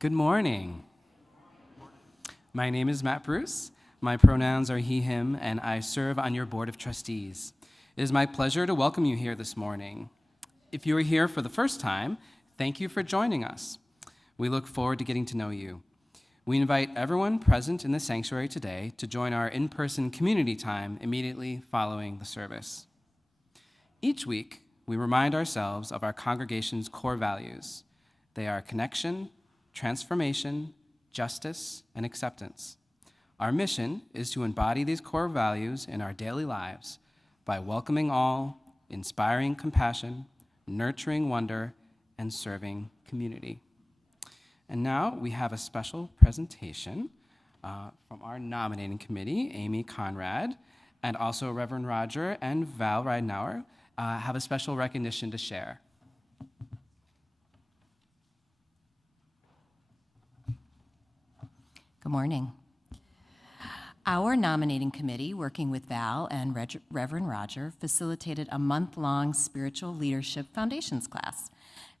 Good morning. My name is Matt Bruce. My pronouns are he, him, and I serve on your board of trustees. It is my pleasure to welcome you here this morning. If you are here for the first time, thank you for joining us. We look forward to getting to know you. We invite everyone present in the sanctuary today to join our in-person community time immediately following the service. Each week, we remind ourselves of our congregation's core values. They are connection, transformation, justice, and acceptance. Our mission is to embody these core values in our daily lives by welcoming all, inspiring compassion, nurturing wonder, and serving community. And now we have a special presentation from our nominating committee, Amy Conrad, and also Reverend Roger and Val Ridenour have a special recognition to share. Good morning. Our nominating committee, working with Val and Reverend Roger, facilitated a month-long spiritual leadership foundations class.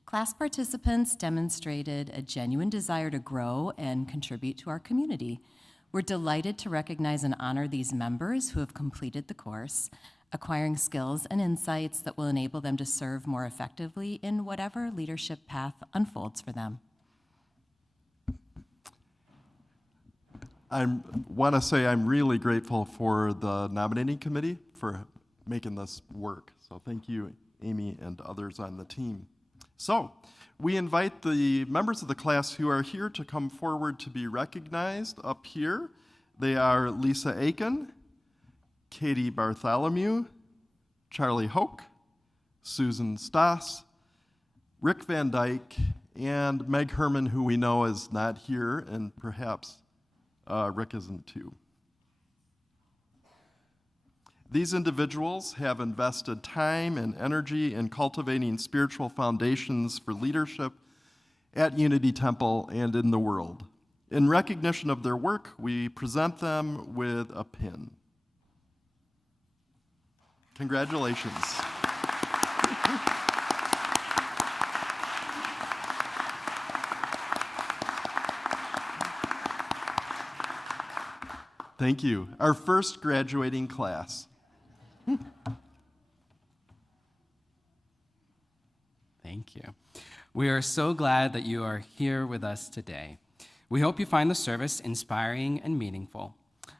Class participants demonstrated a genuine desire to grow and contribute to our community. We're delighted to recognize and honor these members who have completed the course, acquiring skills and insights that will enable them to serve more effectively in whatever leadership path unfolds for them. I want to say I'm really grateful for the nominating committee for making this work. So thank you, Amy, and others on the team. So we invite the members of the class who are here to come forward to be recognized up here. They are Lisa Aiken, Katie Bartholomew, Charlie Hoke, Susan Stoss, Rick Van Dyke, and Meg Herman, who we know is not here, and perhaps Rick isn't too. These individuals have invested time and energy in cultivating spiritual foundations for leadership at Unity Temple and in the world. In recognition of their work, we present them with a pin. Congratulations. Thank you. Our first graduating class. Thank you. We are so glad that you are here with us today. We hope you find the service inspiring and meaningful.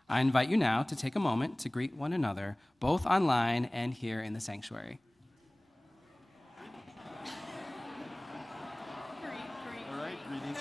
I invite you now to take a moment to greet one another, both online and here in the sanctuary. All right, greetings.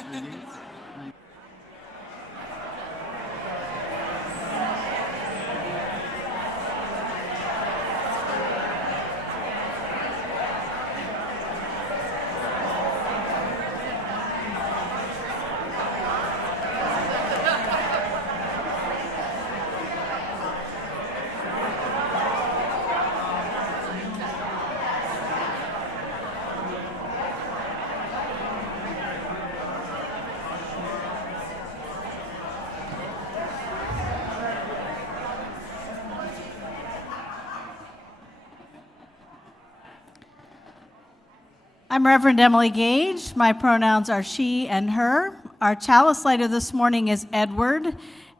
I'm Reverend Emily Gage. My pronouns are she and her. Our chalice lighter this morning is Edward.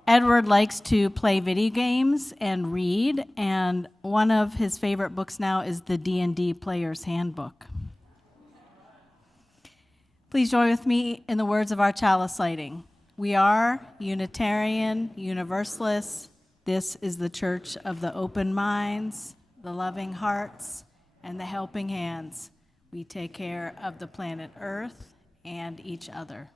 Edward likes to play video games and read, and one of his favorite books now is the D&D Player's Handbook. Please join with me in the words of our chalice lighting. We are Unitarian Universalists. This is the church of the open minds, the loving hearts, and the helping hands. We take care of the planet Earth and each other.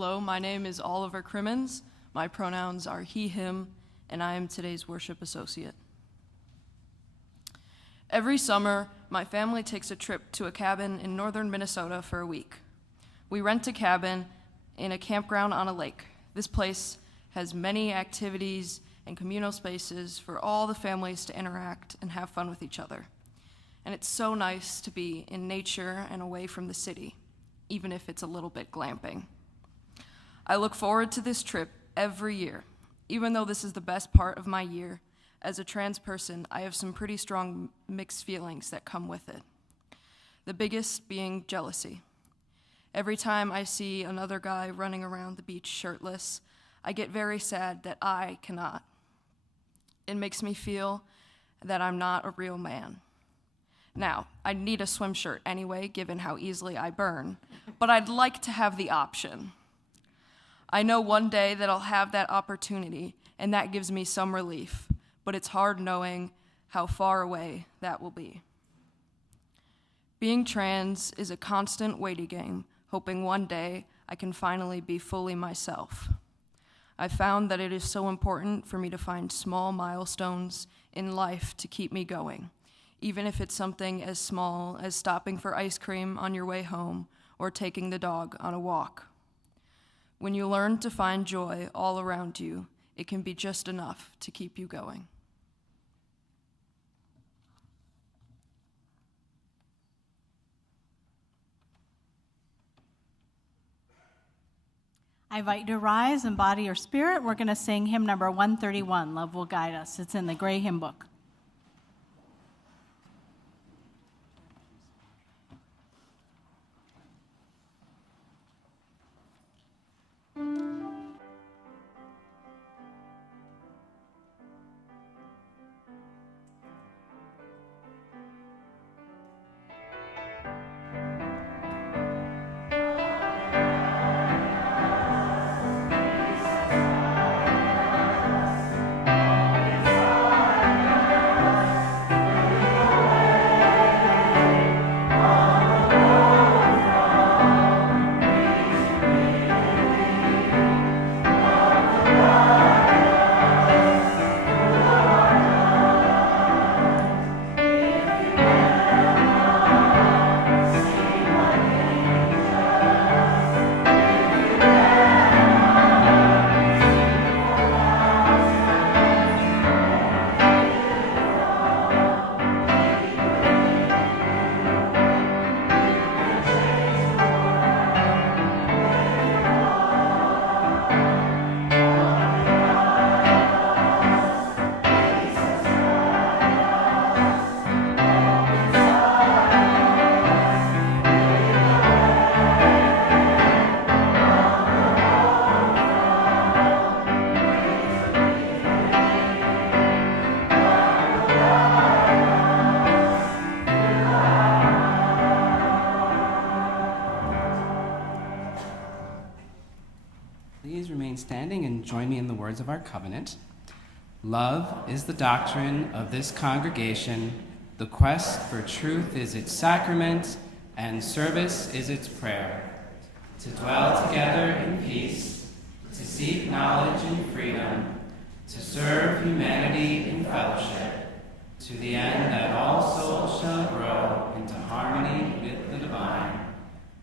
Hello, my name is Oliver Crimmins. My pronouns are he, him, and I am today's worship associate. Every summer, my family takes a trip to a cabin in northern Minnesota for a week. We rent a cabin in a campground on a lake. This place has many activities and communal spaces for all the families to interact and have fun with each other. And it's so nice to be in nature and away from the city, even if it's a little bit glamping. I look forward to this trip every year. Even though this is the best part of my year, as a trans person, I have some pretty strong mixed feelings that come with it. The biggest being jealousy. Every time I see another guy running around the beach shirtless, I get very sad that I cannot. It makes me feel that I'm not a real man. Now, I need a swim shirt anyway, given how easily I burn, but I'd like to have the option. I know one day that I'll have that opportunity, and that gives me some relief, but it's hard knowing how far away that will be. Being trans is a constant waiting game, hoping one day I can finally be fully myself. I found that it is so important for me to find small milestones in life to keep me going, even if it's something as small as stopping for ice cream on your way home or taking the dog on a walk. When you learn to find joy all around you, it can be just enough to keep you going. I invite you to rise in body or spirit. We're going to sing hymn number 131, Love Will Guide Us. It's in the gray hymn book. Please remain standing and join me in the words of our covenant. Love is the doctrine of this congregation. The quest for truth is its sacrament, and service is its prayer. To dwell together in peace, to seek knowledge and freedom, to serve humanity in fellowship, to the end that all souls shall grow into harmony with the divine.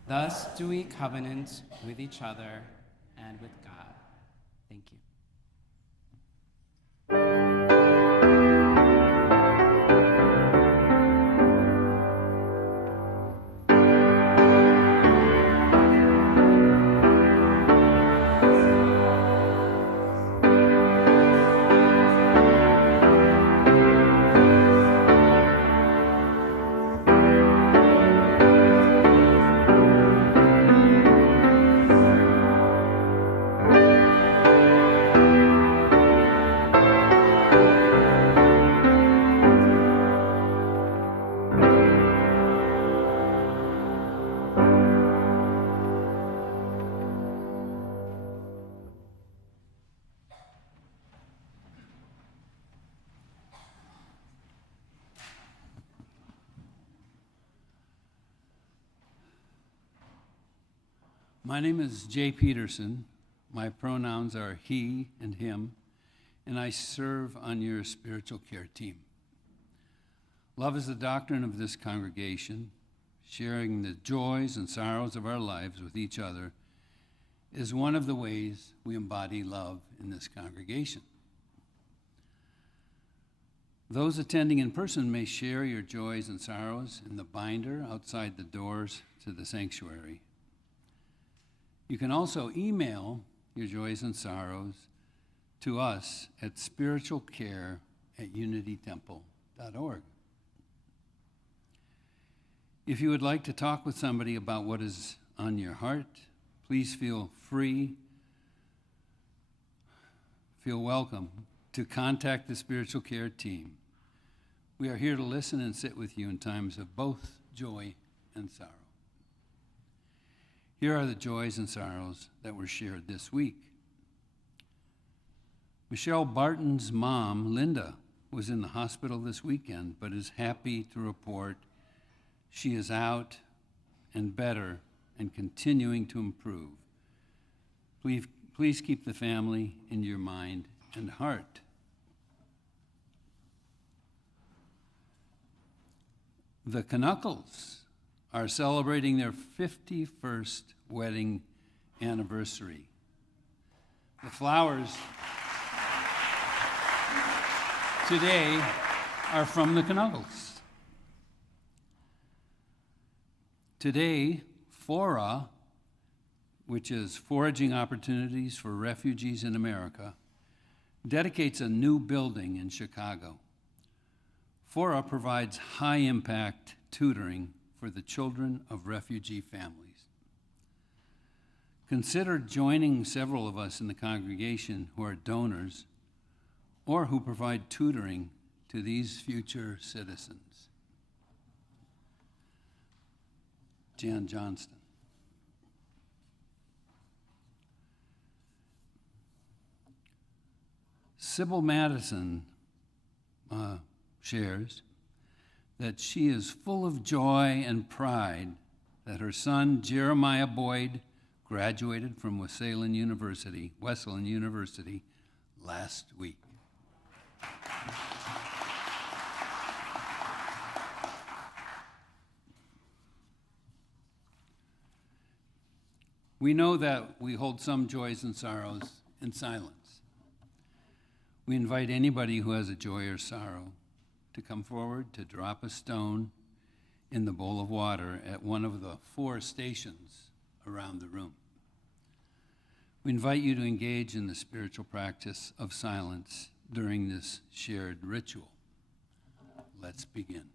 Thus do we covenant with each other and with God. Thank you. My name is Jay Peterson. My pronouns are he and him, and I serve on your spiritual care team. Love is the doctrine of this congregation. Sharing the joys and sorrows of our lives with each other is one of the ways we embody love in this congregation. Those attending in person may share your joys and sorrows in the binder outside the doors to the sanctuary. You can also email your joys and sorrows to us at spiritualcare@unitytemple.org. If you would like to talk with somebody about what is on your heart, please feel welcome to contact the spiritual care team. We are here to listen and sit with you in times of both joy and sorrow. Here are the joys and sorrows that were shared this week. Michelle Barton's mom, Linda, was in the hospital this weekend, but is happy to report she is out and better and continuing to improve. Please keep the family in your mind and heart. The Knuckles are celebrating their 51st wedding anniversary. The flowers today are from the Knuckles. Today, FORA, which is Foraging Opportunities for Refugees in America, dedicates a new building in Chicago. FORA provides high-impact tutoring for the children of refugee families. Consider joining several of us in the congregation who are donors or who provide tutoring to these future citizens. Jan Johnston. Sybil Madison shares that she is full of joy and pride that her son Jeremiah Boyd graduated from Wesleyan University last week. We know that we hold some joys and sorrows in silence. We invite anybody who has a joy or sorrow to come forward to drop a stone in the bowl of water at one of the 4 stations around the room. We invite you to engage in the spiritual practice of silence during this shared ritual. Let's begin.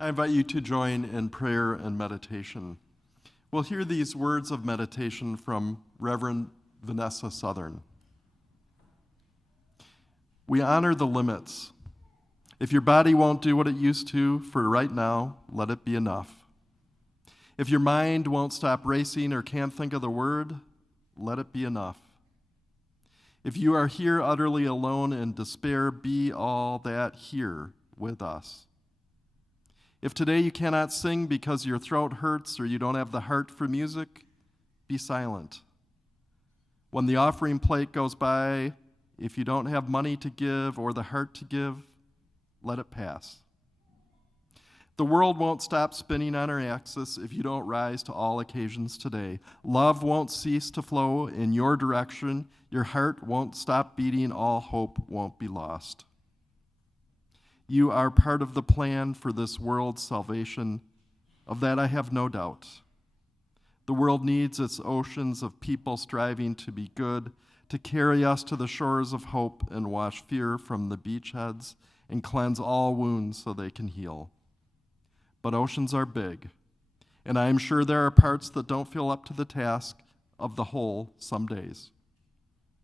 I invite you to join in prayer and meditation. We'll hear these words of meditation from Reverend Vanessa Southern. We honor the limits. If your body won't do what it used to for right now, let it be enough. If your mind won't stop racing or can't think of the word, let it be enough. If you are here utterly alone in despair, be all that here with us. If today you cannot sing because your throat hurts or you don't have the heart for music, be silent. When the offering plate goes by, if you don't have money to give or the heart to give, let it pass. The world won't stop spinning on her axis if you don't rise to all occasions today. Love won't cease to flow in your direction. Your heart won't stop beating. All hope won't be lost. You are part of the plan for this world's salvation. Of that I have no doubt. The world needs its oceans of people striving to be good, to carry us to the shores of hope and wash fear from the beachheads and cleanse all wounds so they can heal. But oceans are big, and I am sure there are parts that don't feel up to the task of the whole some days.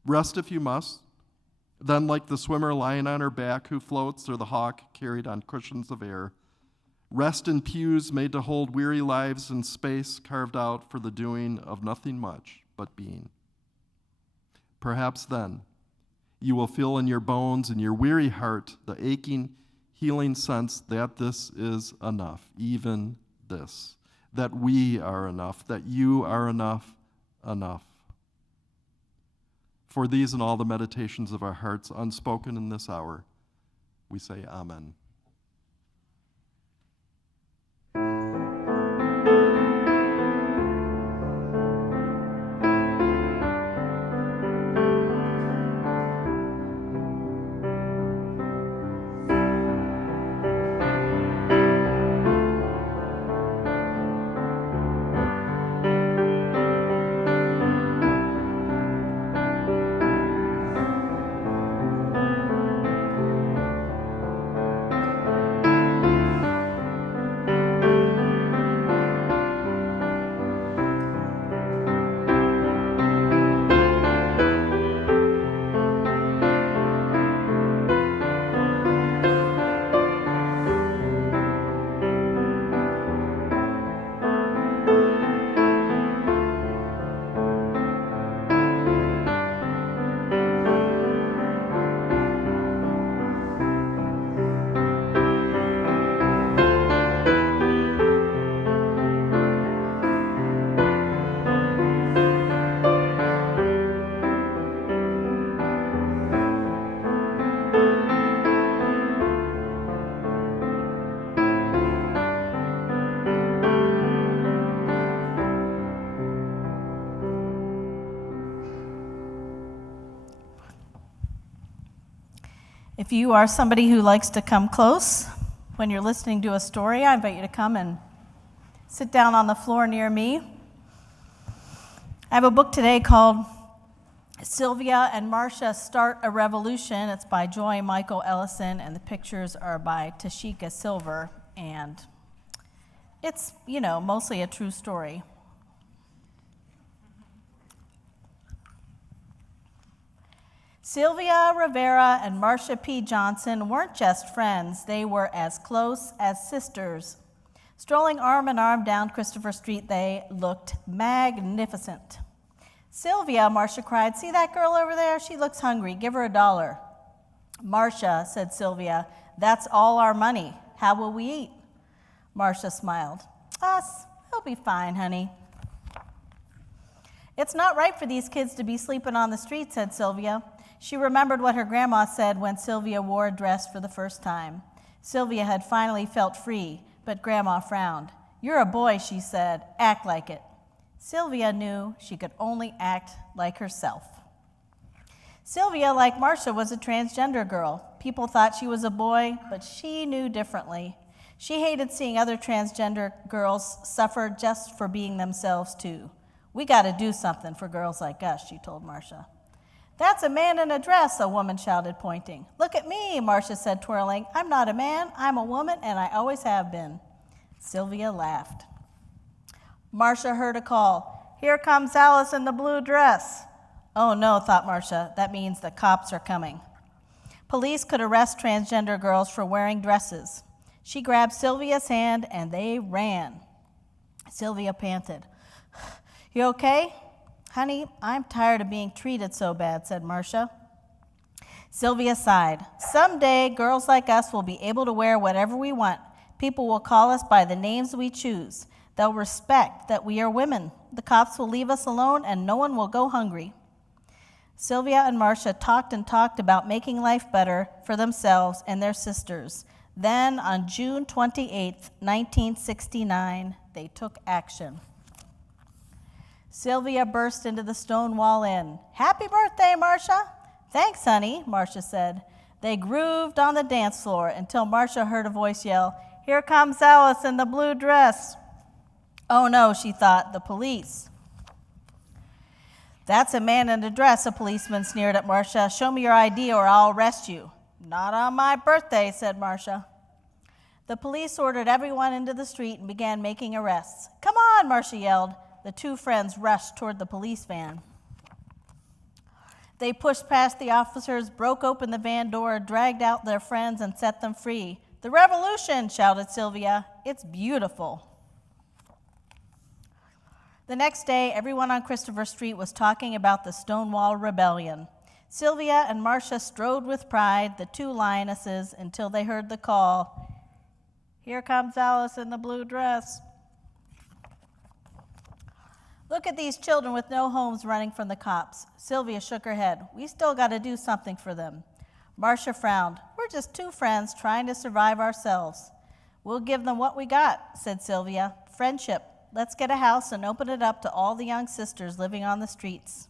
Rest if you must, then like the swimmer lying on her back who floats or the hawk carried on cushions of air, rest in pews made to hold weary lives in space carved out for the doing of nothing much but being. Perhaps then you will feel in your bones and your weary heart the aching, healing sense that this is enough, even this, that we are enough, that you are enough, enough. For these and all the meditations of our hearts unspoken in this hour, we say amen. If you are somebody who likes to come close when you're listening to a story, I invite you to come and sit down on the floor near me. I have a book today called Sylvia and Marcia Start a Revolution. It's by Joy Michael Ellison, and the pictures are by Tashika Silver, and it's, mostly a true story. Sylvia Rivera and Marcia P. Johnson weren't just friends, they were as close as sisters. Strolling arm in arm down Christopher Street, they looked magnificent. Sylvia, Marcia cried, "See that girl over there? She looks hungry. Give her $1. Marcia, said Sylvia, "that's all our money. How will we eat?" Marcia smiled. "Us, we'll be fine, honey." "It's not right for these kids to be sleeping on the street," said Sylvia. She remembered what her grandma said when Sylvia wore a dress for the first time. Sylvia had finally felt free, but Grandma frowned. "You're a boy," she said. "Act like it." Sylvia knew she could only act like herself. Sylvia, like Marcia, was a transgender girl. People thought she was a boy, but she knew differently. She hated seeing other transgender girls suffer just for being themselves, too. "We got to do something for girls like us," she told Marcia. "That's a man in a dress," a woman shouted, pointing. "Look at me," Marcia said, twirling. "I'm not a man, I'm a woman, and I always have been." Sylvia laughed. Marcia heard a call. "Here comes Alice in the blue dress." "Oh no," thought Marcia, "that means the cops are coming." Police could arrest transgender girls for wearing dresses. She grabbed Sylvia's hand and they ran. Sylvia panted. "You okay?" "Honey, I'm tired of being treated so bad," said Marcia. Sylvia sighed. "Someday, girls like us will be able to wear whatever we want. People will call us by the names we choose. They'll respect that we are women. The cops will leave us alone and no one will go hungry." Sylvia and Marcia talked and talked about making life better for themselves and their sisters. Then, on June 28, 1969, they took action. Sylvia burst into the Stonewall Inn. "Happy birthday, Marcia!" "Thanks, honey," Marcia said. They grooved on the dance floor until Marcia heard a voice yell, "Here comes Alice in the blue dress." Oh no, she thought, the police. "That's a man in a dress," a policeman sneered at Marcia. "Show me your ID or I'll arrest you." "Not on my birthday," said Marcia. The police ordered everyone into the street and began making arrests. "Come on," Marcia yelled. The two friends rushed toward the police van. They pushed past the officers, broke open the van door, dragged out their friends, and set them free. "The revolution," shouted Sylvia. "It's beautiful." The next day, everyone on Christopher Street was talking about the Stonewall Rebellion. Sylvia and Marcia strode with pride, the two lionesses, until they heard the call, "Here comes Alice in the blue dress." "Look at these children with no homes running from the cops." Sylvia shook her head. "We still got to do something for them." Marcia frowned. "We're just two friends trying to survive ourselves." "We'll give them what we got," said Sylvia. "Friendship. Let's get a house and open it up to all the young sisters living on the streets."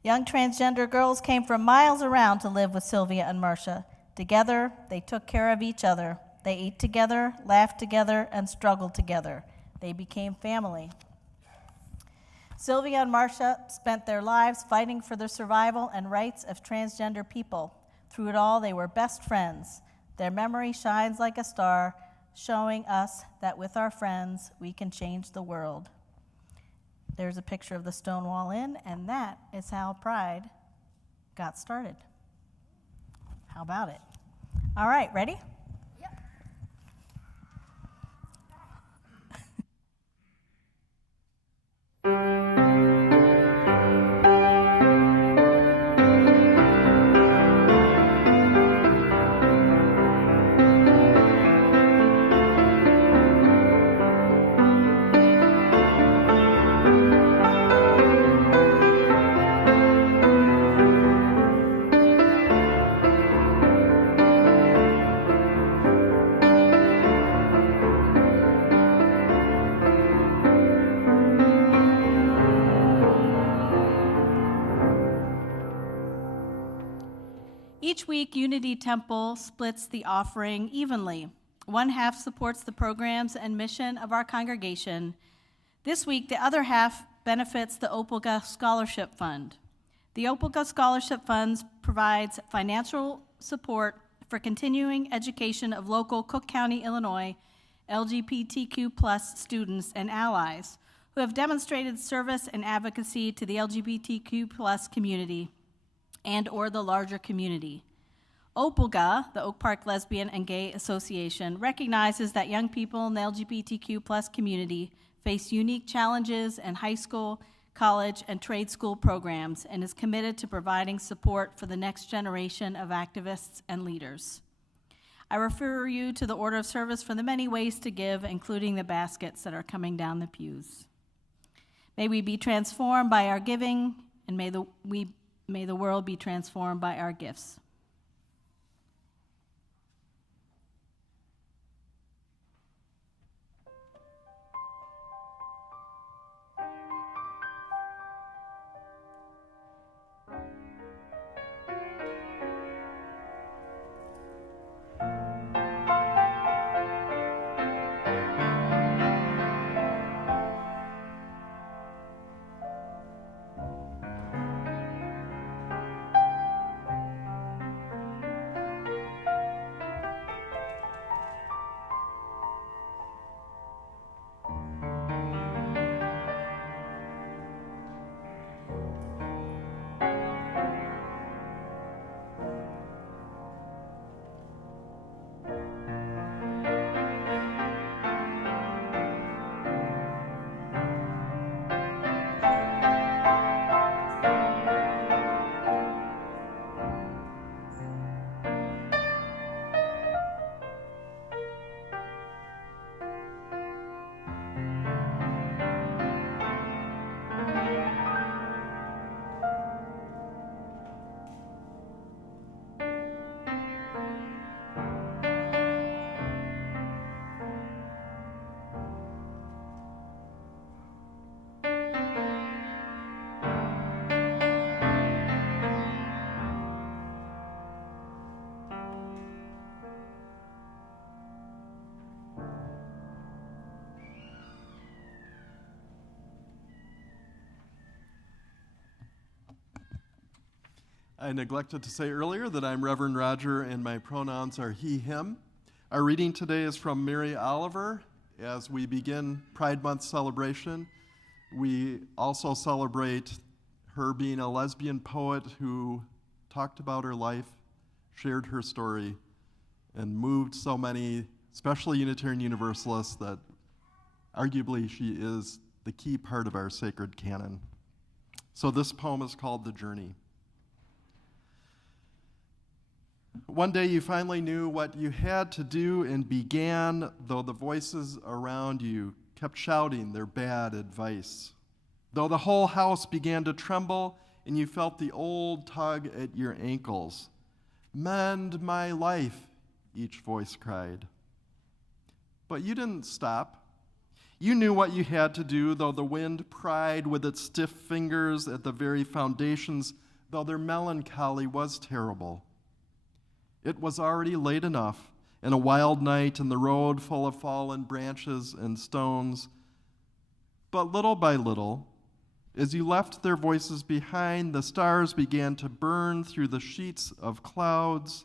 Young transgender girls came from miles around to live with Sylvia and Marcia. Together, they took care of each other. They ate together, laughed together, and struggled together. They became family. Sylvia and Marcia spent their lives fighting for the survival and rights of transgender people. Through it all, they were best friends. Their memory shines like a star, showing us that with our friends, we can change the world. There's a picture of the Stonewall Inn, and that is how Pride got started. How about it? All right, ready? Each week, Unity Temple splits the offering evenly. One half supports the programs and mission of our congregation. This week, the other half benefits the Opelka Scholarship Fund. The Opelka Scholarship Fund provides financial support for continuing education of local Cook County, Illinois, LGBTQ+ students and allies who have demonstrated service and advocacy to the LGBTQ+ community and or the larger community. OPLGA, the Oak Park Lesbian and Gay Association, recognizes that young people in the LGBTQ+ community face unique challenges in high school, college, and trade school programs and is committed to providing support for the next generation of activists and leaders. I refer you to the order of service for the many ways to give, including the baskets that are coming down the pews. May we be transformed by our giving, and may the world be transformed by our gifts. I neglected to say earlier that I'm Reverend Roger and my pronouns are he, him. Our reading today is from Mary Oliver. As we begin Pride Month celebration, we also celebrate her being a lesbian poet who talked about her life, shared her story, and moved so many, especially Unitarian Universalists, that arguably she is the key part of our sacred canon. So this poem is called The Journey. One day you finally knew what you had to do and began, though the voices around you kept shouting their bad advice. Though the whole house began to tremble and you felt the old tug at your ankles. Mend my life, each voice cried. But you didn't stop. You knew what you had to do, though the wind pried with its stiff fingers at the very foundations, though their melancholy was terrible. It was already late enough, and a wild night, and the road full of fallen branches and stones. But little by little, as you left their voices behind, the stars began to burn through the sheets of clouds,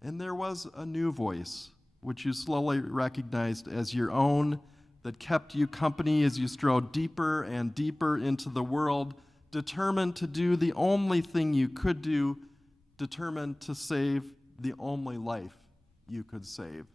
and there was a new voice, which you slowly recognized as your own, that kept you company as you strode deeper and deeper into the world, determined to do the only thing you could do, determined to save the only life you could save.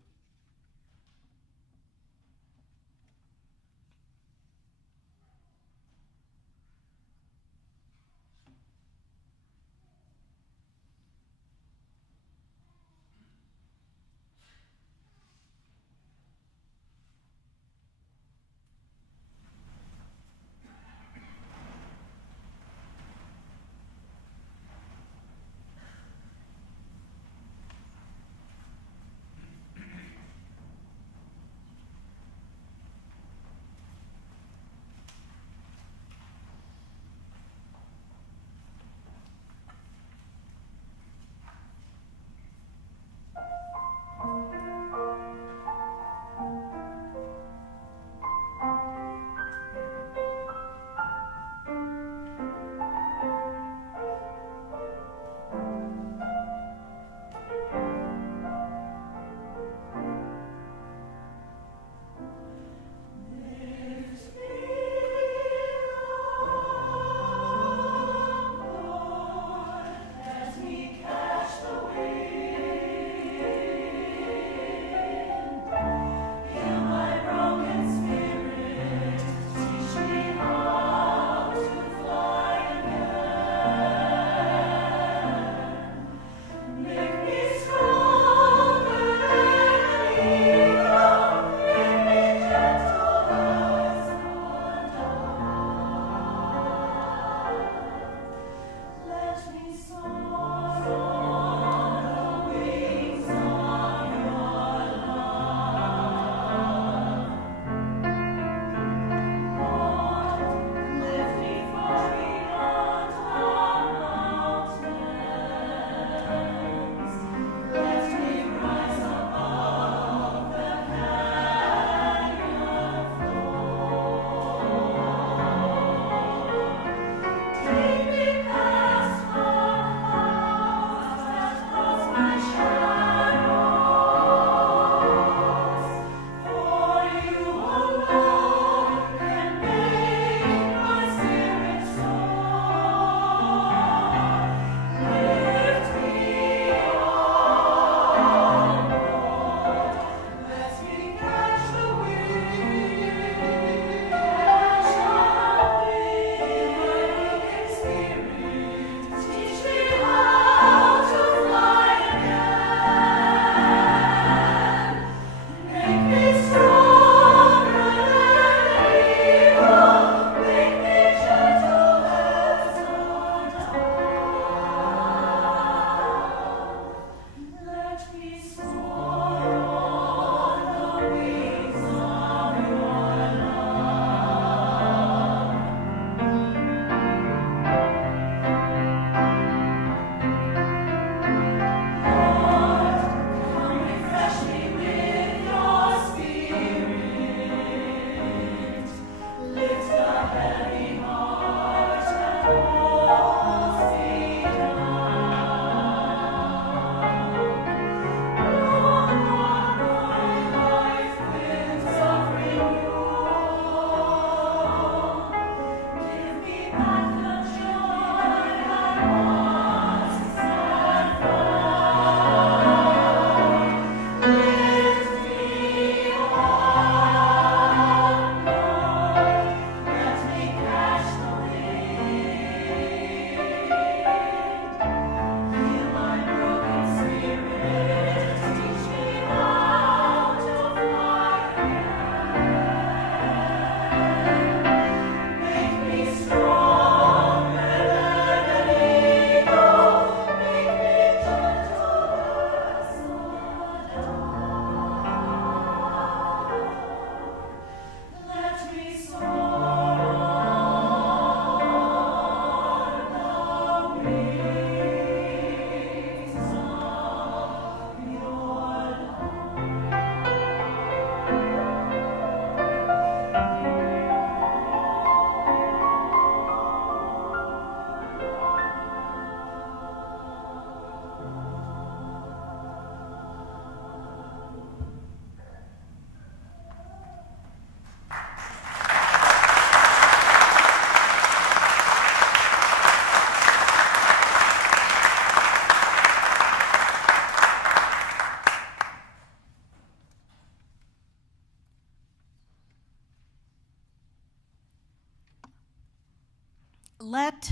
let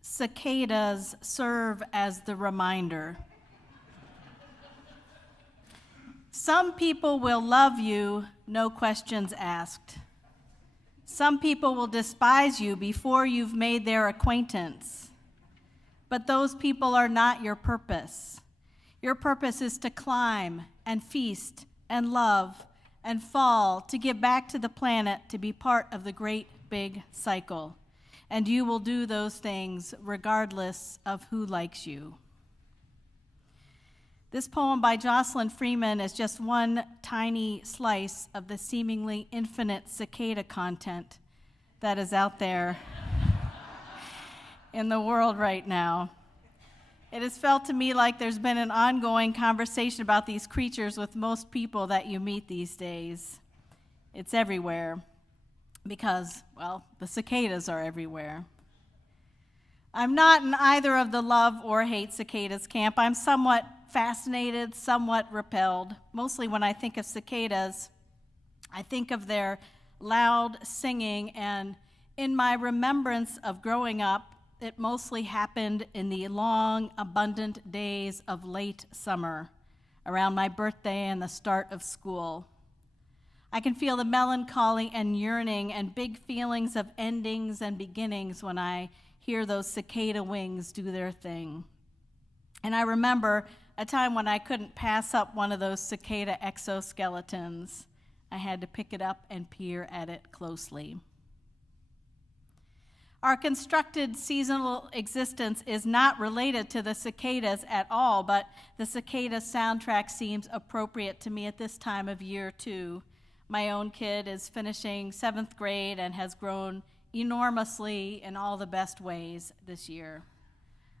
cicadas serve as the reminder. Some people will love you, no questions asked. Some people will despise you before you've made their acquaintance. But those people are not your purpose. Your purpose is to climb and feast and love and fall, to give back to the planet, to be part of the great big cycle. And you will do those things regardless of who likes you. This poem by Jocelyn Freeman is just one tiny slice of the seemingly infinite cicada content that is out there in the world right now. It has felt to me like there's been an ongoing conversation about these creatures with most people that you meet these days. It's everywhere because, well, the cicadas are everywhere. I'm not in either of the love or hate cicadas camp. I'm somewhat fascinated, somewhat repelled. Mostly when I think of cicadas, I think of their loud singing, and in my remembrance of growing up, it mostly happened in the long, abundant days of late summer, around my birthday and the start of school. I can feel the melancholy and yearning and big feelings of endings and beginnings when I hear those cicada wings do their thing. And I remember a time when I couldn't pass up one of those cicada exoskeletons. I had to pick it up and peer at it closely. Our constructed seasonal existence is not related to the cicadas at all, but the cicada soundtrack seems appropriate to me at this time of year, too. My own kid is finishing 7th grade and has grown enormously in all the best ways this year.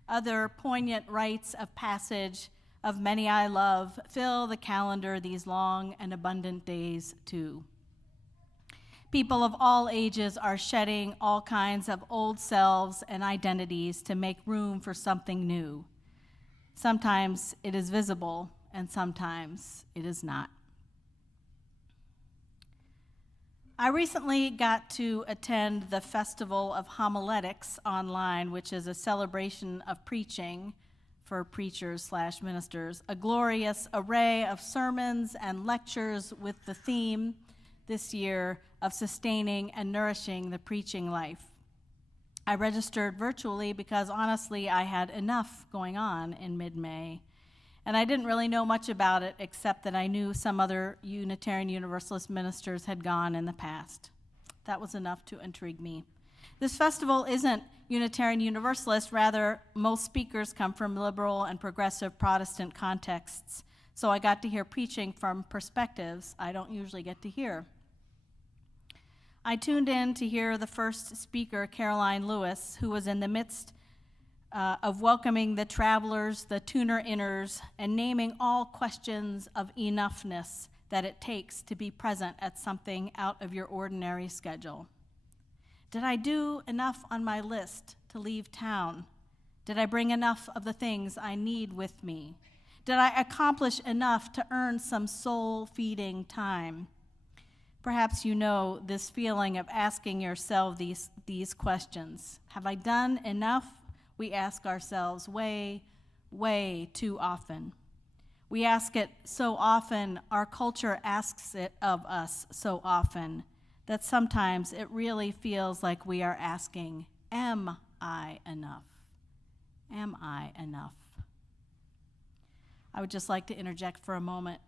Other poignant rites of passage of many I love fill the calendar these long and abundant days, too. People of all ages are shedding all kinds of old selves and identities to make room for something new. Sometimes it is visible, and sometimes it is not. I recently got to attend the Festival of Homiletics online, which is a celebration of preaching for preachers/ministers, a glorious array of sermons and lectures with the theme this year of sustaining and nourishing the preaching life. I registered virtually because honestly I had enough going on in mid-May, and I didn't really know much about it except that I knew some other Unitarian Universalist ministers had gone in the past. That was enough to intrigue me. This festival isn't Unitarian Universalist, rather most speakers come from liberal and progressive Protestant contexts, so I got to hear preaching from perspectives I don't usually get to hear. I tuned in to hear the first speaker, Caroline Lewis, who was in the midst of welcoming the travelers, the tuner-inners, and naming all questions of enoughness that it takes to be present at something out of your ordinary schedule. Did I do enough on my list to leave town? Did I bring enough of the things I need with me? Did I accomplish enough to earn some soul-feeding time? Perhaps you know this feeling of asking yourself these questions. Have I done enough? We ask ourselves way, way too often. We ask it so often, our culture asks it of us so often, that sometimes it really feels like we are asking, am I enough? Am I enough? I would just like to interject for a moment.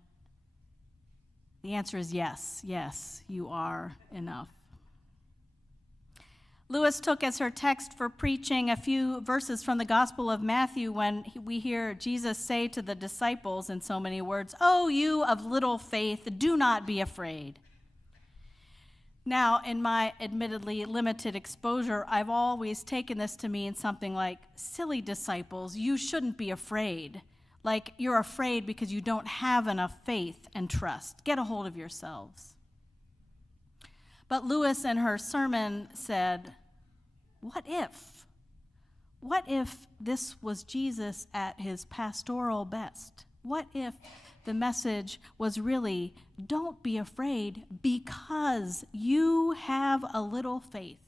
The answer is yes, yes, you are enough. Lewis took as her text for preaching a few verses from the Gospel of Matthew when we hear Jesus say to the disciples in so many words, "Oh, you of little faith, do not be afraid." Now, in my admittedly limited exposure, I've always taken this to mean something like, silly disciples, you shouldn't be afraid. Like you're afraid because you don't have enough faith and trust. Get a hold of yourselves. But Lewis in her sermon said, what if? What if this was Jesus at his pastoral best? What if the message was really, don't be afraid because you have a little faith,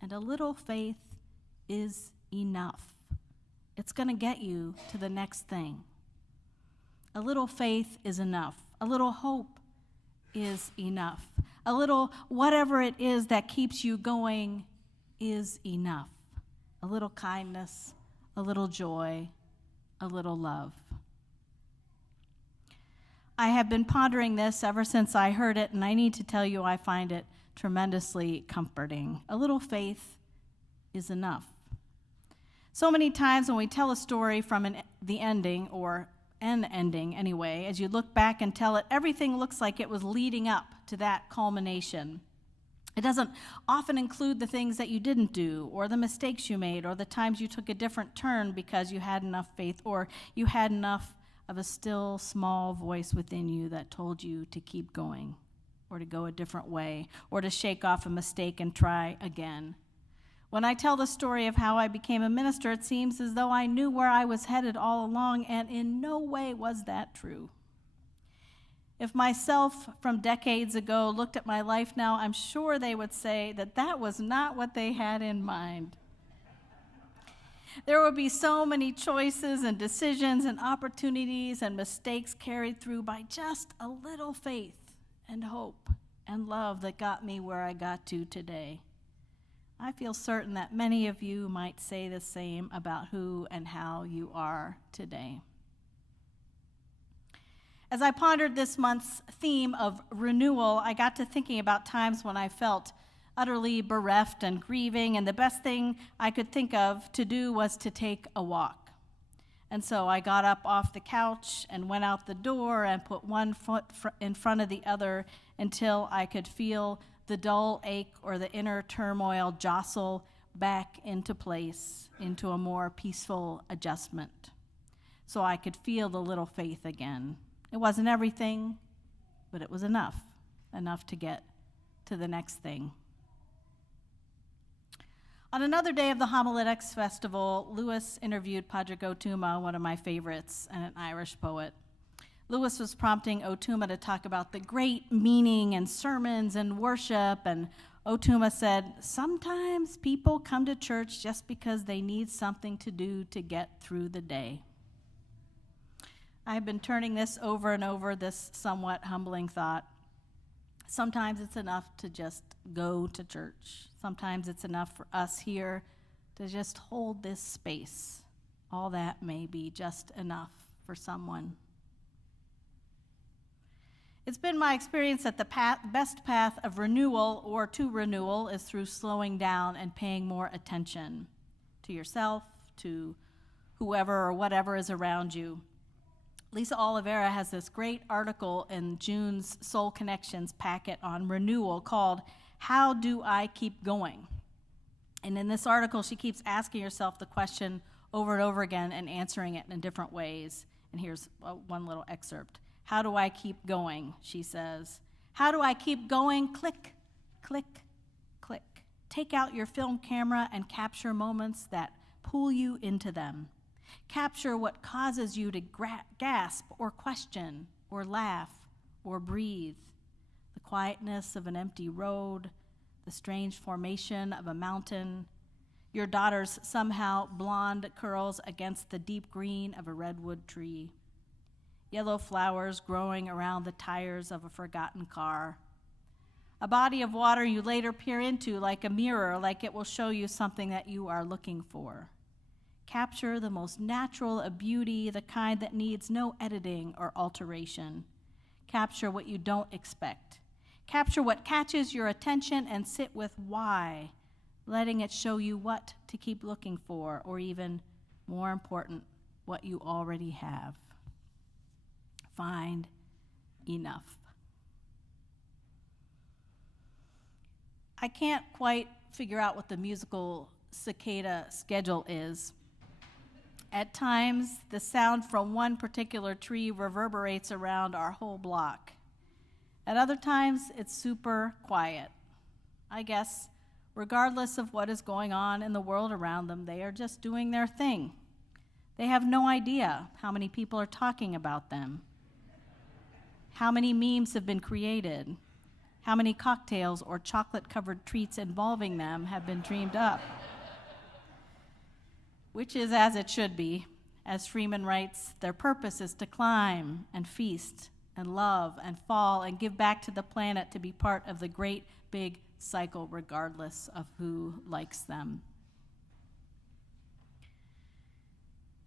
and a little faith is enough. It's going to get you to the next thing. A little faith is enough. A little hope is enough. A little whatever it is that keeps you going is enough. A little kindness, a little joy, a little love. I have been pondering this ever since I heard it, and I need to tell you I find it tremendously comforting. A little faith is enough. So many times when we tell a story from the ending, or an ending anyway, as you look back and tell it, everything looks like it was leading up to that culmination. It doesn't often include the things that you didn't do, or the mistakes you made, or the times you took a different turn because you had enough faith, or you had enough of a still small voice within you that told you to keep going, or to go a different way, or to shake off a mistake and try again. When I tell the story of how I became a minister, it seems as though I knew where I was headed all along, and in no way was that true. If myself from decades ago looked at my life now, I'm sure they would say that that was not what they had in mind. There would be so many choices and decisions and opportunities and mistakes carried through by just a little faith and hope and love that got me where I got to today. I feel certain that many of you might say the same about who and how you are today. As I pondered this month's theme of renewal, I got to thinking about times when I felt utterly bereft and grieving, and the best thing I could think of to do was to take a walk. And so I got up off the couch and went out the door and put one foot in front of the other until I could feel the dull ache or the inner turmoil jostle back into place, into a more peaceful adjustment, so I could feel the little faith again. It wasn't everything, but it was enough to get to the next thing. On another day of the Homiletics Festival, Lewis interviewed Pádraig Ó Tuama, one of my favorites, and an Irish poet. Lewis was prompting Ó Tuama to talk about the great meaning in sermons and worship, and Ó Tuama said, "Sometimes people come to church just because they need something to do to get through the day." I've been turning this over and over, this somewhat humbling thought. Sometimes it's enough to just go to church. Sometimes it's enough for us here to just hold this space. All that may be just enough for someone. It's been my experience that the best path of renewal or to renewal is through slowing down and paying more attention to yourself, to whoever or whatever is around you. Lisa Oliveira has this great article in June's Soul Connections packet on renewal called "How Do I Keep Going?" And in this article, she keeps asking herself the question over and over again and answering it in different ways. And here's one little excerpt. "How do I keep going?" she says. "How do I keep going? Click, click, click. Take out your film camera and capture moments that pull you into them. Capture what causes you to gasp or question or laugh or breathe. The quietness of an empty road, the strange formation of a mountain, your daughter's somehow blonde curls against the deep green of a redwood tree, yellow flowers growing around the tires of a forgotten car, a body of water you later peer into like a mirror, like it will show you something that you are looking for. Capture the most natural of beauty, the kind that needs no editing or alteration. Capture what you don't expect. Capture what catches your attention and sit with why, letting it show you what to keep looking for, or even more important, what you already have. Find enough." I can't quite figure out what the musical cicada schedule is. At times, the sound from one particular tree reverberates around our whole block. At other times, it's super quiet. I guess, regardless of what is going on in the world around them, they are just doing their thing. They have no idea how many people are talking about them, how many memes have been created, how many cocktails or chocolate-covered treats involving them have been dreamed up. which is as it should be. As Freeman writes, their purpose is to climb and feast and love and fall and give back to the planet to be part of the great big cycle regardless of who likes them.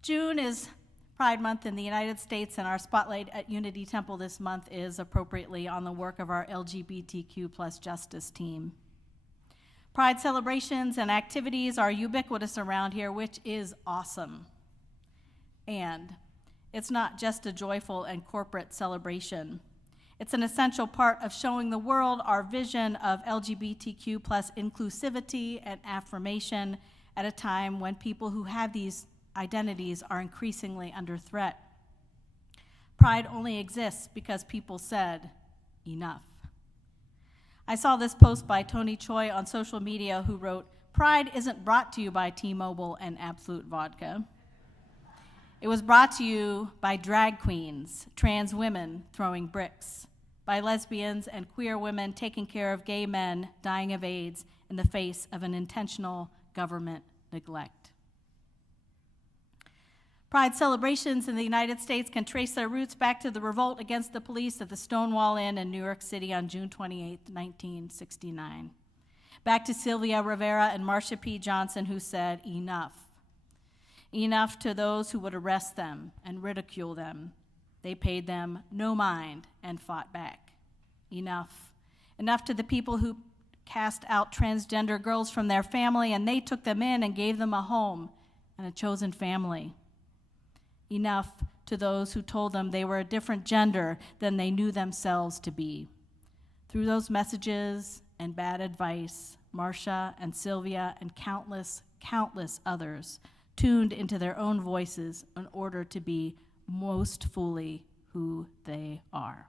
June is Pride Month in the United States, and our spotlight at Unity Temple this month is appropriately on the work of our LGBTQ plus justice team. Pride celebrations and activities are ubiquitous around here, which is awesome. And it's not just a joyful and corporate celebration. It's an essential part of showing the world our vision of LGBTQ plus inclusivity and affirmation at a time when people who have these identities are increasingly under threat. Pride only exists because people said, enough. I saw this post by Tony Choi on social media, who wrote, "Pride isn't brought to you by T-Mobile and Absolute Vodka. It was brought to you by drag queens, trans women throwing bricks, by lesbians and queer women taking care of gay men dying of AIDS in the face of an intentional government neglect." Pride celebrations in the United States can trace their roots back to the revolt against the police at the Stonewall Inn in New York City on June 28, 1969. Back to Sylvia Rivera and Marsha P. Johnson, who said, enough. Enough to those who would arrest them and ridicule them. They paid them no mind and fought back. Enough. Enough to the people who cast out transgender girls from their family, and they took them in and gave them a home and a chosen family. Enough to those who told them they were a different gender than they knew themselves to be. Through those messages and bad advice, Marsha and Sylvia and countless others tuned into their own voices in order to be most fully who they are.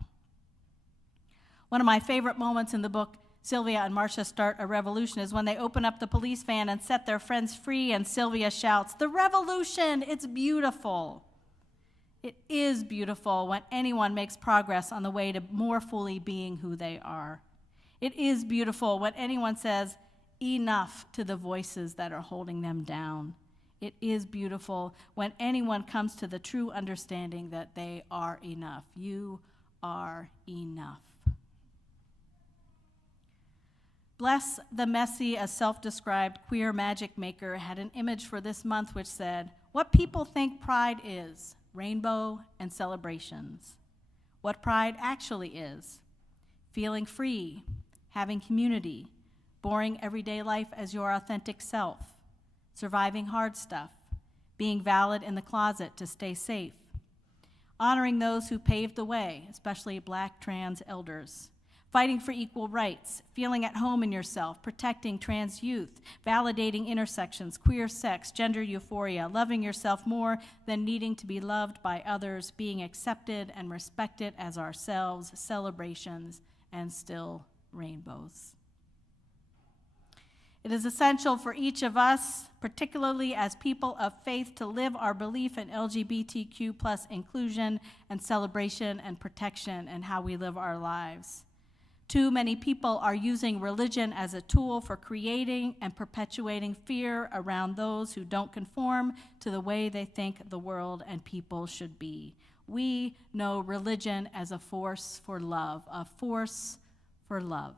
One of my favorite moments in the book, Sylvia and Marsha Start a Revolution, is when they open up the police van and set their friends free, and Sylvia shouts, "The revolution, it's beautiful." It is beautiful when anyone makes progress on the way to more fully being who they are. It is beautiful when anyone says enough to the voices that are holding them down. It is beautiful when anyone comes to the true understanding that they are enough. You are enough. Bless the Messy, a self-described queer magic maker, had an image for this month which said, "What people think pride is, rainbow and celebrations. What pride actually is, feeling free, having community, boring everyday life as your authentic self, surviving hard stuff, being valid in the closet to stay safe, honoring those who paved the way, especially Black trans elders, fighting for equal rights, feeling at home in yourself, protecting trans youth, validating intersections, queer sex, gender euphoria, loving yourself more than needing to be loved by others, being accepted and respected as ourselves, celebrations, and still rainbows." It is essential for each of us, particularly as people of faith, to live our belief in LGBTQ plus inclusion and celebration and protection in how we live our lives. Too many people are using religion as a tool for creating and perpetuating fear around those who don't conform to the way they think the world and people should be. We know religion as a force for love, a force for love.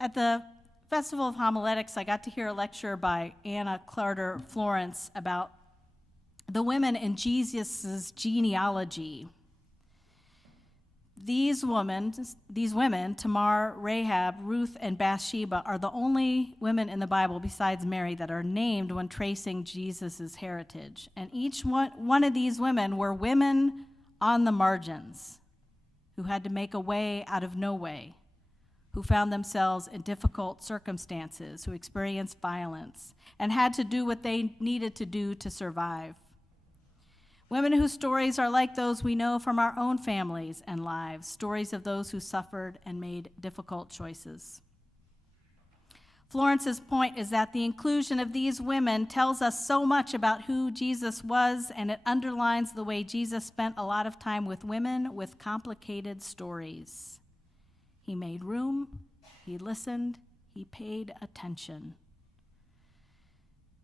At the Festival of Homiletics, I got to hear a lecture by Anna Carter Florence about the women in Jesus' genealogy. These women, Tamar, Rahab, Ruth, and Bathsheba, are the only women in the Bible besides Mary that are named when tracing Jesus' heritage. And each one of these women were women on the margins who had to make a way out of no way, who found themselves in difficult circumstances, who experienced violence, and had to do what they needed to do to survive. Women whose stories are like those we know from our own families and lives, stories of those who suffered and made difficult choices. Florence's point is that the inclusion of these women tells us so much about who Jesus was, and it underlines the way Jesus spent a lot of time with women with complicated stories. He made room, he listened, He paid attention.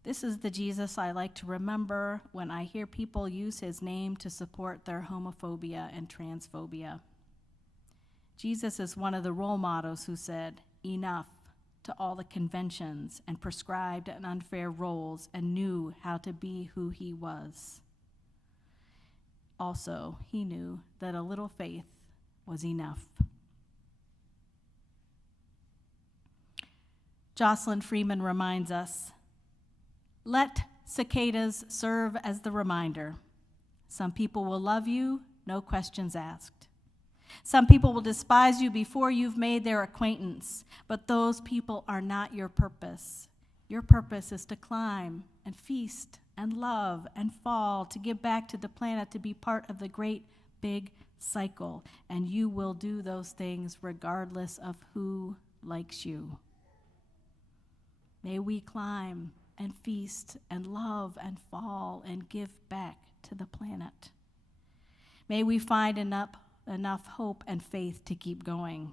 This is the Jesus I like to remember when I hear people use his name to support their homophobia and transphobia. Jesus is one of the role models who said, "Enough," to all the conventions and prescribed and unfair roles and knew how to be who he was. Also, he knew that a little faith was enough. Jocelyn Freeman reminds us, let cicadas serve as the reminder. Some people will love you, no questions asked. Some people will despise you before you've made their acquaintance, but those people are not your purpose. Your purpose is to climb and feast and love and fall, to give back to the planet, to be part of the great big cycle, and you will do those things regardless of who likes you. May we climb and feast and love and fall and give back to the planet. May we find enough hope and faith to keep going.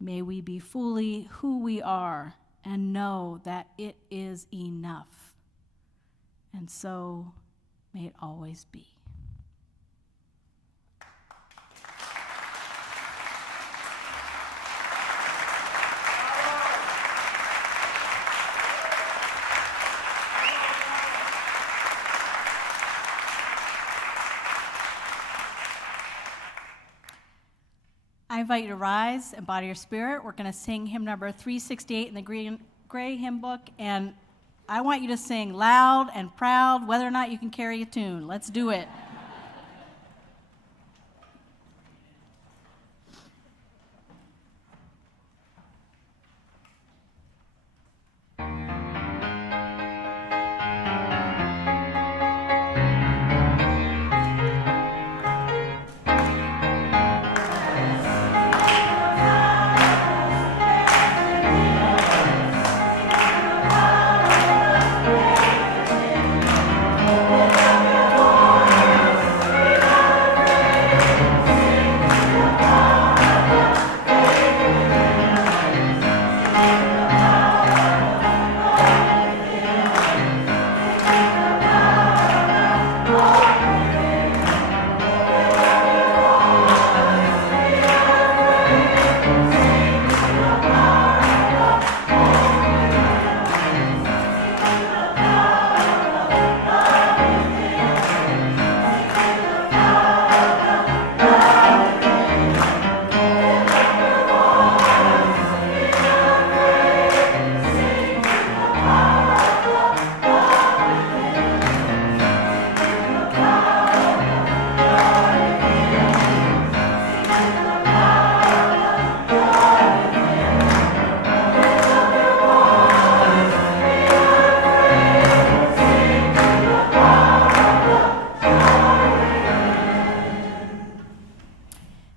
May we be fully who we are and know that it is enough. And so may it always be. I invite you to rise, embody your spirit. We're going to sing hymn number 368 in the gray hymn book, and I want you to sing loud and proud, whether or not you can carry a tune. Let's do it.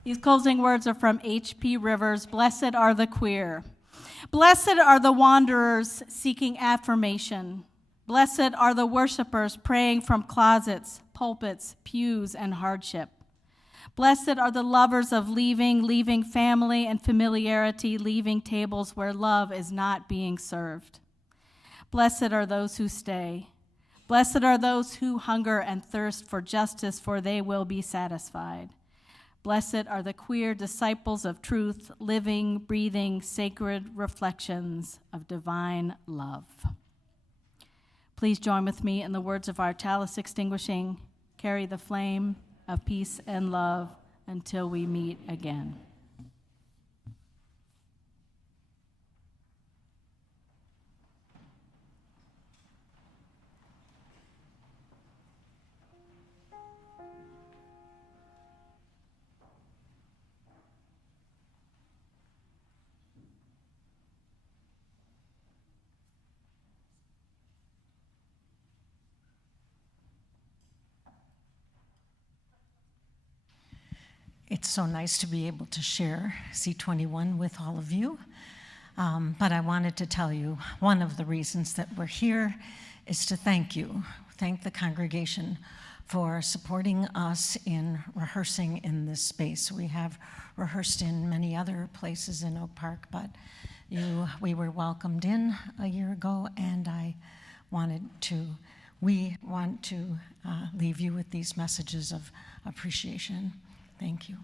These closing words are from H.P. Rivers. Blessed are the queer. Blessed are the wanderers seeking affirmation. Blessed are the worshipers praying from closets, pulpits, pews, and hardship. Blessed are the lovers of leaving family and familiarity, leaving tables where love is not being served. Blessed are those who stay. Blessed are those who hunger and thirst for justice, for they will be satisfied. Blessed are the queer disciples of truth, living, breathing, sacred reflections of divine love. Please join with me in the words of our chalice extinguishing. Carry the flame of peace and love until we meet again. It's so nice to be able to share C21 with all of you. But I wanted to tell you, one of the reasons that we're here is to thank you, thank the congregation for supporting us in rehearsing in this space. We have rehearsed in many other places in Oak Park, but We were welcomed in a year ago, and we want to leave you with these messages of appreciation. Thank you.